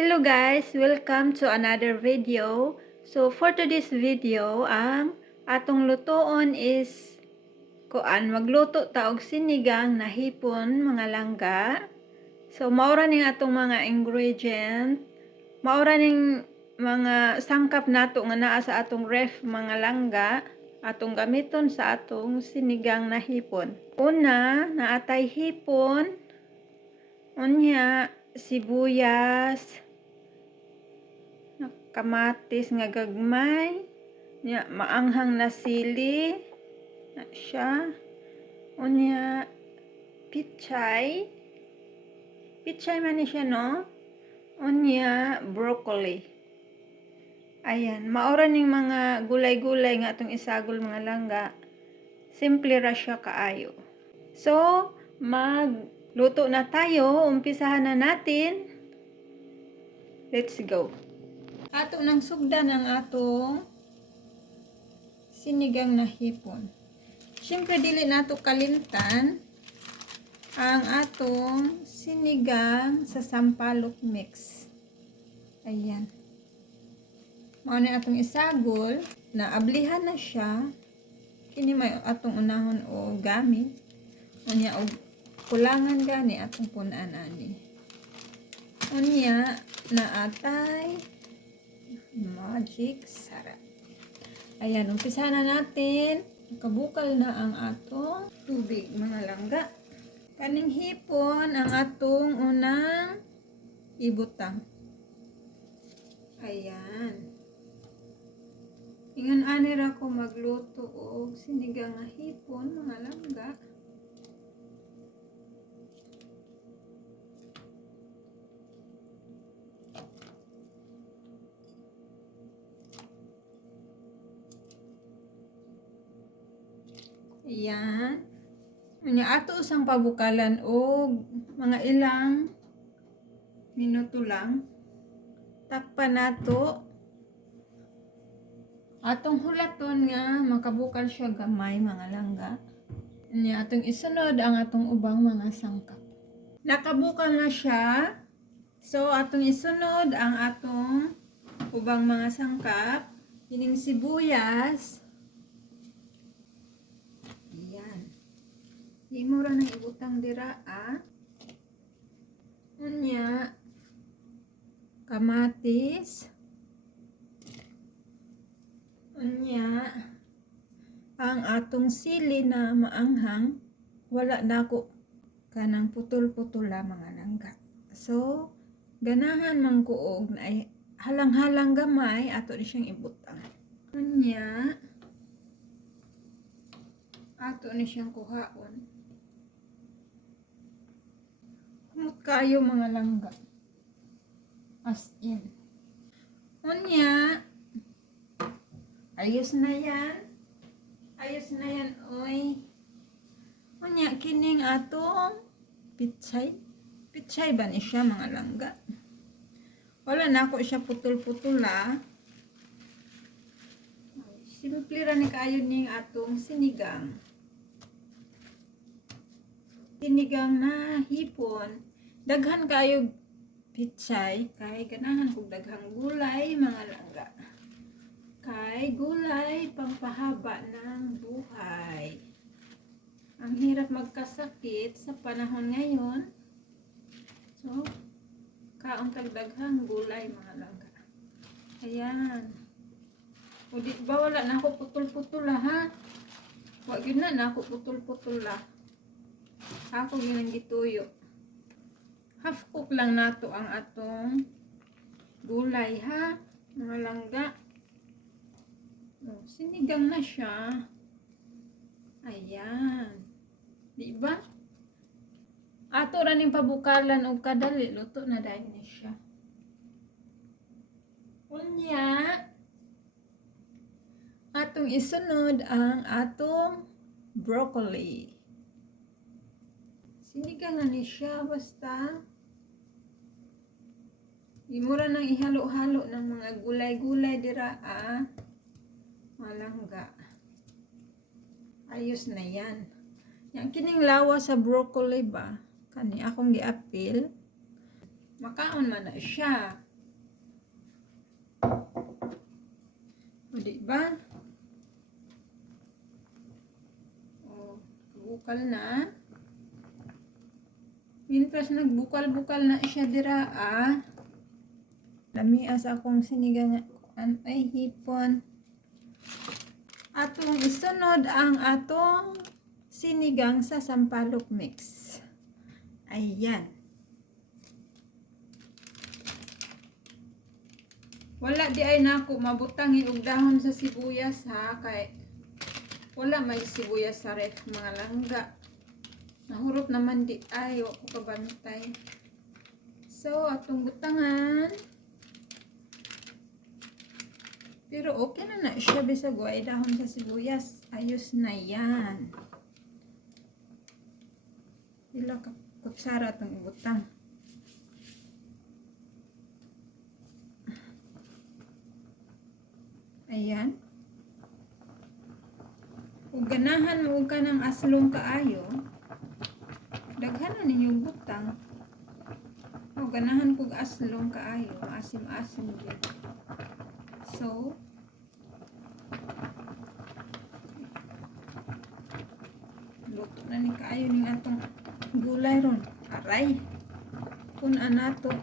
Hello guys! Welcome to another video. So for today's video, ang atong lutoon is magluto ta og sinigang na hipon mga langga. So maura ning atong mga ingredient, maura ning mga sangkap nato nga naa sa atong ref mga langga atong gamiton sa atong sinigang na hipon. Una, naatay hipon, unya sibuyas, kamatis nga gagmay, nya maanghang na sili na siya, unya pichay man ni siya, no, unya broccoli. Ayan, maura ning mga gulay-gulay nga atong isagol mga langga. Simple ra siya kaayo. So magluto na tayo, umpisahan na natin. Let's go. Ato nang sugdan ang atong sinigang na hipon. Siyempre dili nato kalimtan ang atong sinigang sa sampalok mix. Ayan. Mao ni atong isagol, na ablihan na siya. Kini may atong unahon o gamit. Unya og kulangan gani atong punan ani. Unya naatay magic sarap. Ayan, umpisa na natin. Nakabukal na ang atong tubig mga langga. Kaning hipon ang atong unang ibutang. Ayan. Ingon ani ra ko magluto og sinigang nga hipon mga langga. Ayan. Unya ato usang pabukalan og mga ilang minuto lang. Takpan nato. Atong hulaton nga makabukal siya gamay mga langga. Unya atong isunod ang atong ubang mga sangkap. Nakabukal na siya. So atong isunod ang atong ubang mga sangkap. Kining sibuyas. Di mo ra nang ibutang dira, Unya, kamatis. Unya, ang atong sili na maanghang, wala na ako kanang putol-putol mga langga. So, ganahan man kuog na ay halang-halang gamay, ato ni siyang ibutang. Unya, ato ni siyang kuhaon. Kumot kayo mga langga. As in. Unya, ayos na yan. Ayos na yan, oy. Unya, kining atong pichay. Pichay ba ni siya mga langga? Wala na ako siya putol-putol, Simple ra ni kayo ning atong sinigang. Sinigang na hipon. Daghan kayo pichay, kay ganahan kog daghang gulay mga langga. Kay gulay pampahaba ng buhay. Ang hirap magkasakit sa panahon ngayon. So, kaon tag daghang gulay mga langga. Ayan. O di ba wala na ako putol-putol ha? Wag yun na ako putol-putol Ako yun ang gituyo. Half cook lang nato ang atong gulay ha, mga langga. Sinigang na siya. Ayan. Diba? Ato ra ning pabukalan og kadali, luto na dahil ni siya. Unya, atong isunod ang atong broccoli. Sinigang na ni siya, basta imura nang ihalo-halo ng mga gulay-gulay dira, malangga. Ayos na yan. Yang kining lawa sa broccoli ba? Kani akong giapil. Makaon man na siya. ba? Oh, bukal na. Mintas nagbukal-bukal na siya dira ah. Lami as akong sinigang ay hipon. Atong isunod ang atong sinigang sa sampalok mix. Ayan. Wala di ay nako mabutangi og dahon sa sibuyas ha kay wala may sibuyas sa ref mga langga. Nahurot naman di ay wa ko kabantay. So atong butangan. Pero okay na siya bisag ay dahon sa sibuyas. Ayos na yan. Ila ka kutsara itong ibutang. Ayan. Kung ganahan mo ka ng aslong kaayo, daghan na ninyong butang. O ganahan kong aslong kaayo, asim-asim din. So, luto na ni kaayo ning atong gulay ron. Aray. Kung anato.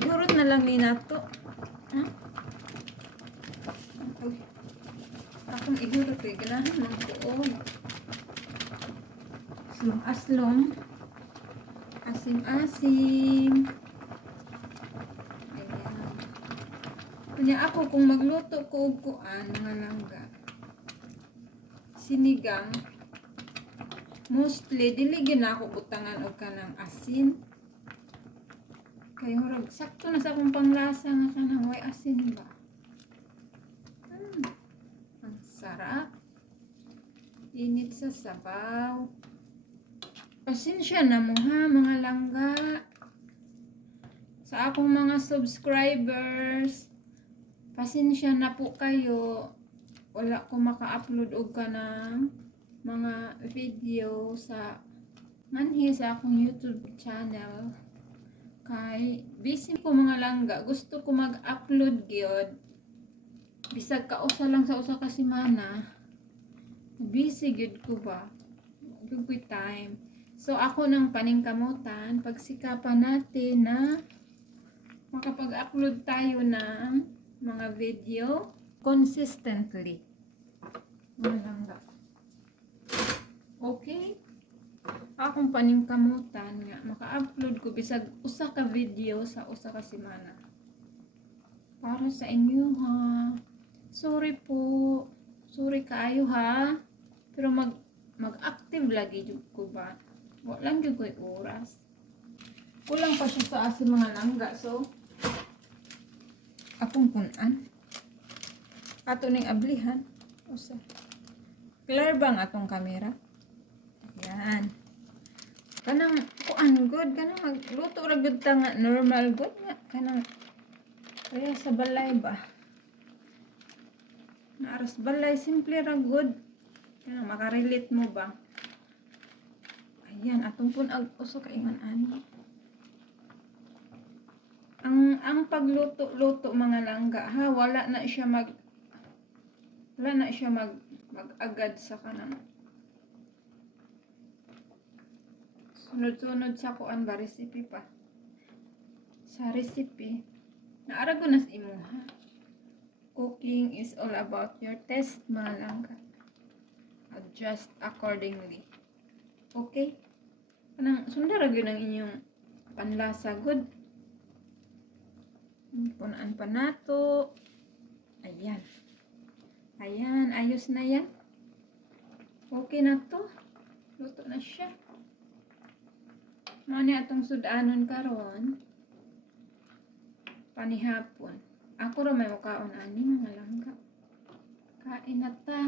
Igurot na lang ni nato. Ha? Uy. Akong igurot eh. Ganahan ng tuon. Aslong. Asim-asim. Ayan. Kanya ako kung magluto ko og kuan mga langga. Sinigang. Mostly, dili na ako butangan og kanang asin. Kaya horag, sakto na sa akong panglasa nga kanang way asin ba. Ang sarap. Init sa sabaw. Pasensya na mo ha, mga langga. Sa akong mga subscribers, pasensya na po kayo. Wala ko maka-upload og kanang mga video sa manhi sa akong YouTube channel kay busy ko mga langga, gusto ko mag-upload gyud bisag kausa lang sa usa ka semana, busy gyud ko ba, gyud ko time. So ako nang paningkamutan pagsikapan natin na makapag-upload tayo ng mga video consistently mga langga. Okay? Akong paningkamutan nga maka-upload ko bisag usa ka video sa usa ka semana. Para sa inyo ha. Sorry po. Sorry kaayo ha. Pero mag-active lagi jud ko ba. Wa lang gyud ko'y oras. Kulang pa siya sa asin mga langga so akong punan. Ato ning ablihan. Usa. Clear bang atong kamera? Yan. Kanang kuan good kanang magluto ra gud ta nga normal good nga kanang kaya sa balay ba. Naaras balay simple ra good. Kanang makarelate mo ba? Ayan atong pun ag uso ka ingon ani. Ang pagluto-luto mga langga ha wala na siya mag-agad sa kanang sunod-sunod sa kuan ba recipe pa. Sa recipe, naara ko na sa imo ha. Cooking is all about your taste mga langga. Adjust accordingly. Okay? Kanang sundara gyud ang inyong panlasa good. Punaan pa nato. Ayan. Ayan, ayos na yan. Okay na to. Luto na siya. Mao ni atong sudanon karon panihapon. Ako ra may mukaon ani mga langga. Kain na ta.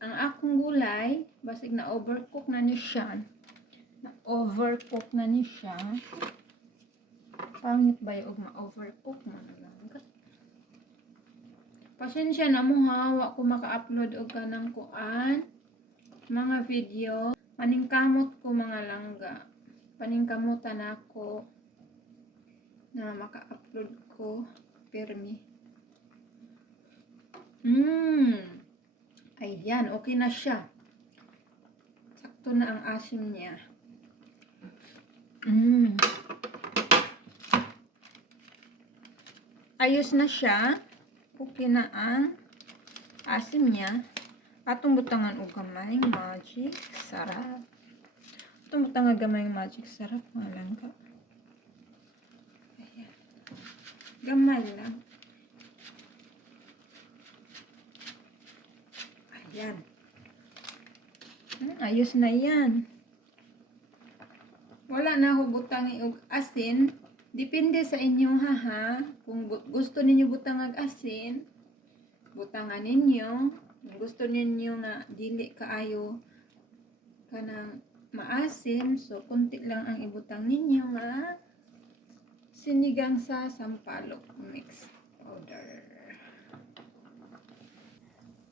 Ang akong gulay basig na overcook na ni siya. Na-overcook na ni siya. Pangit ba yung ma-overcook mga langga? Pasensya na mo ha, wa ko maka-upload og kanang kuan mga video. Paningkamot ko mga langga. Paningkamutan ako na maka-upload ko permi. Ayan, okay na siya. Sakto na ang asim niya. Ayos na siya. Okay na ang asim niya. Atong butangan og gamay magic sarap. Atong butangan gamay magic sarap mga langga. Ayan. Gamay lang. Ayan. Ayos na yan. Wala na ako butangi og asin. Depende sa inyo ha. Kung gusto ninyo butang og asin, butangan ninyo. Kung gusto ninyo nga dili kaayo kanang maasim, so kunti lang ang ibutang ninyo nga sinigang sa sampalok mix powder.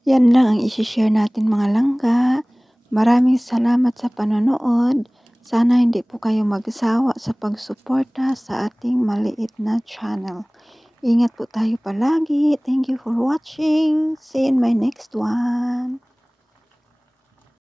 Yan lang ang isi-share natin mga langga. Maraming salamat sa panonood. Sana hindi po kayo magsawa sa pagsuporta sa ating maliit na channel. Ingat po tayo palagi. Thank you for watching. See you in my next one.